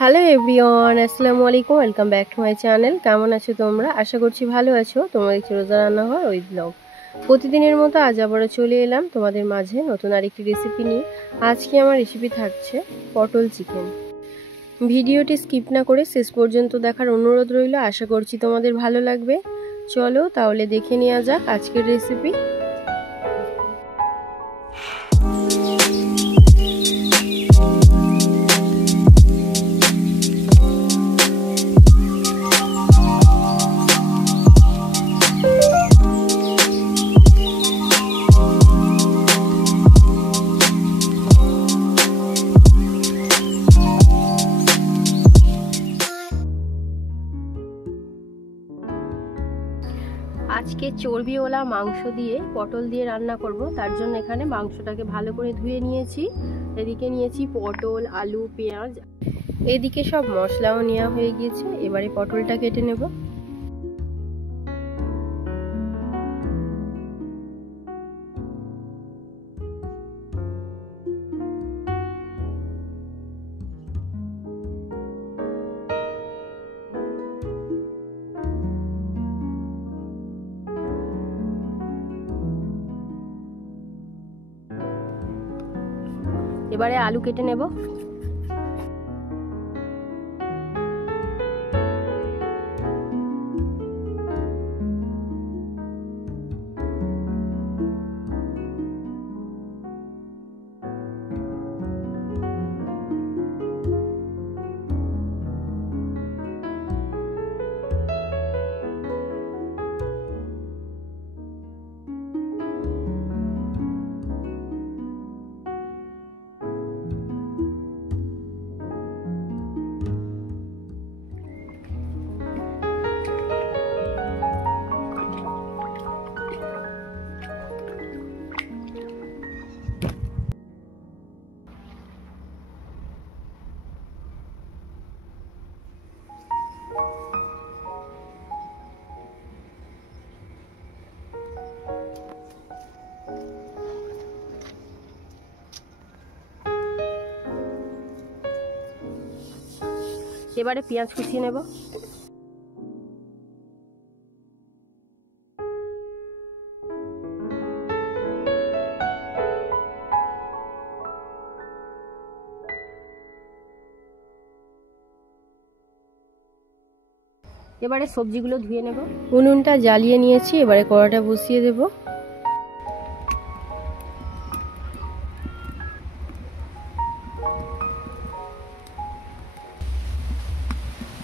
Hello everyone, আসসালামু আলাইকুম। Welcome back to my channel. কেমন আছো তোমরা? আশা করছি ভালো আছো। তোমরা দেখছো রোজা রান্নাঘর উইথ ব্লগ। প্রতিদিনের মতো আজ আবারও চলে এলাম তোমাদের মাঝে নতুন আরেকটি রেসিপি নিয়ে। আজকে আমার রেসিপি থাকছে পটল চিকেন। ভিডিওটি স্কিপ না করে শেষ পর্যন্ত দেখার অনুরোধ রইল। আশা করছি তোমাদের ভালো লাগবে। চলো তাহলে দেখে নেওয়া যাক আজকের রেসিপি। আজকে চর্বিওয়ালা মাংস দিয়ে পটল দিয়ে রান্না করব। তার জন্য এখানে মাংসটাকে ভালো করে ধুয়ে নিয়েছি। এদিকে নিয়েছি পটল, আলু, পেঁয়াজ, এদিকে সব মশলাও নেওয়া হয়ে গিয়েছে। এবারে পটলটা কেটে নেব। এবারে আলু কেটে নেব। এবারে পেঁয়াজ কুচিয়ে নেব। এবারে সবজিগুলো ধুয়ে নেব। উনুনটা জ্বালিয়ে নিয়েছি। এবারে কড়াটা বসিয়ে দেব।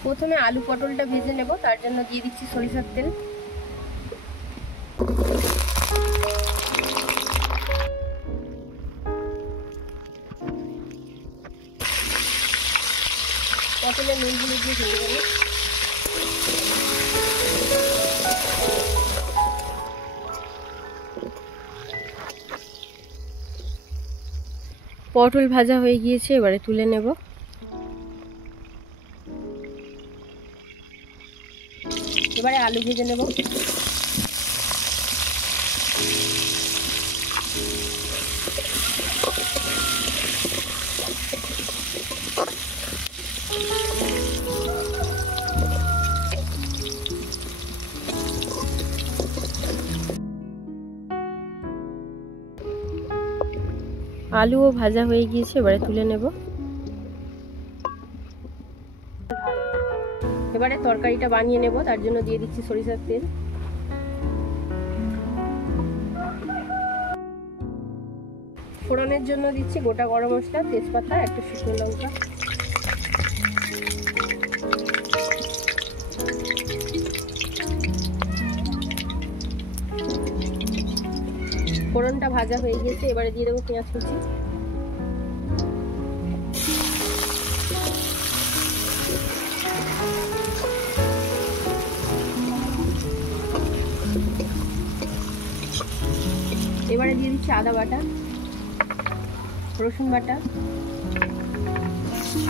প্রথমে আলু পটলটা ভেজে নেব। তার জন্য দিয়ে দিচ্ছি সরিষার তেল। পটলে নুন হলুদ দিয়ে ভেজে নেব। পটল ভাজা হয়ে গিয়েছে। এবারে তুলে নেব। এবারে আলু ভেজে নেব। আলুও ভাজা হয়ে গিয়েছে। এবারে তুলে নেব। এবারে তরকারিটা বানিয়ে নেব। তার জন্য দিয়ে দিচ্ছি সরিষার তেল। ফোড়নের জন্য দিচ্ছি গোটা গরম মশলা, তেজপাতা, একটা শুকনো লঙ্কা। ফোড়নটা ভাজা হয়ে গিয়েছে। এবারে দিয়ে দেবো পেঁয়াজ কুচি। এবারে দিয়ে দিচ্ছি আদা বাটা, রসুন বাটা।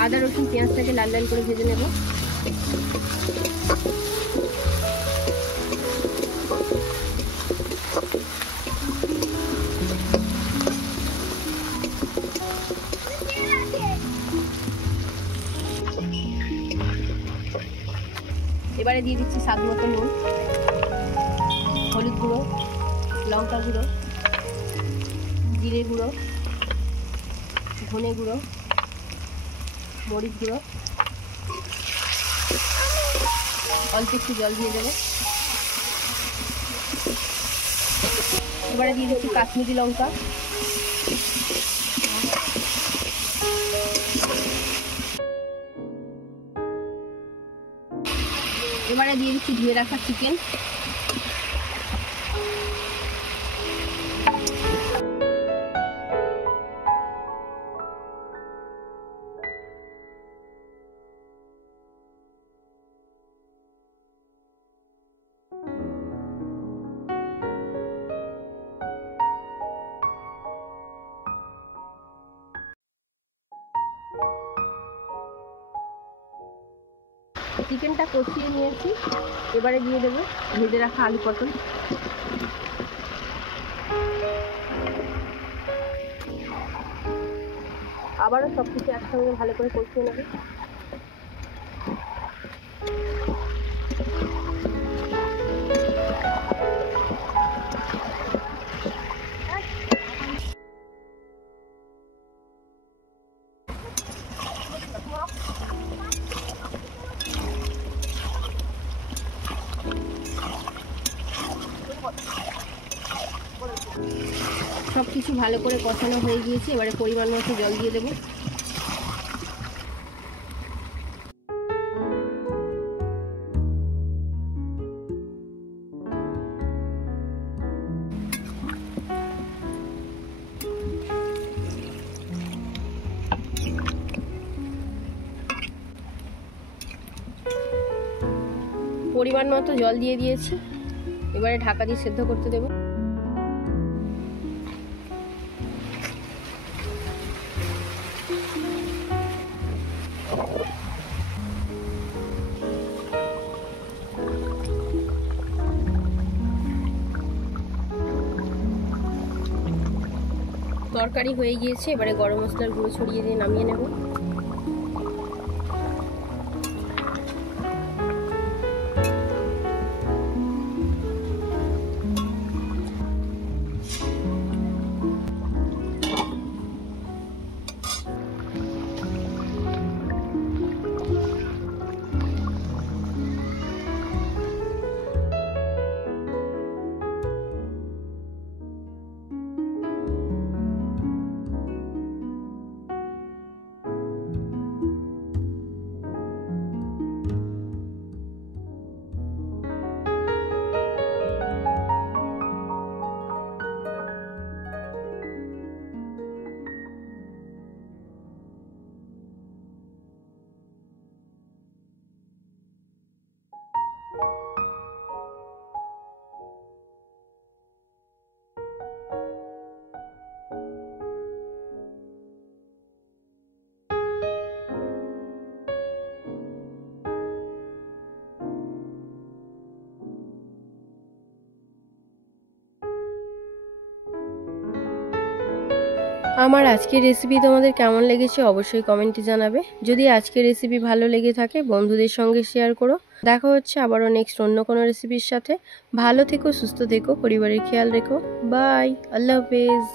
আদা রসুন পেঁয়াজটাকে লাল লাল করে ভেজে নেব। এবারে দিয়ে দিচ্ছি স্বাদ মতো নুন, হলুদ গুঁড়ো, লঙ্কা গুঁড়ো, জিরে গুঁড়ো, ধনে গুঁড়ো, মরিচ গুঁড়ো, অল্প একটু জল দিয়ে দেবো। এবারে দিয়ে দিচ্ছি কাশ্মীরি লঙ্কা, এবারে দিয়ে দিচ্ছি ধুয়ে রাখা চিকেন, চিকেনটা কষিয়ে নিয়েছি। এবারে দিয়ে দেবো ভেজে রাখা আলু পটল, আবারও সব কিছু একসঙ্গে ভালো করে কষিয়ে নেবে। সব কিছু ভালো করে কষানো হয়ে গিয়েছে। এবারে পরিমাণ মতো জল দিয়ে দেবো। পরিমাণ মতো জল দিয়ে দিয়েছি। এবারে ঢাকা দিয়ে সেদ্ধ করতে দেবো। তরকারি হয়ে গিয়েছে। এবারে গরম মশলার গুঁড়ো ছড়িয়ে দিয়ে নামিয়ে নেব। আমার আজকের রেসিপি তোমাদের কেমন লেগেছে অবশ্যই কমেন্টে জানাবে। যদি আজকের রেসিপি ভালো লেগে থাকে বন্ধুদের সঙ্গে শেয়ার করো। দেখা হচ্ছে আবারও নেক্সট অন্য কোনো রেসিপির সাথে। ভালো থেকো, সুস্থ থেকো, পরিবারের খেয়াল রেখো। বাই, আল্লাহ হাফেজ।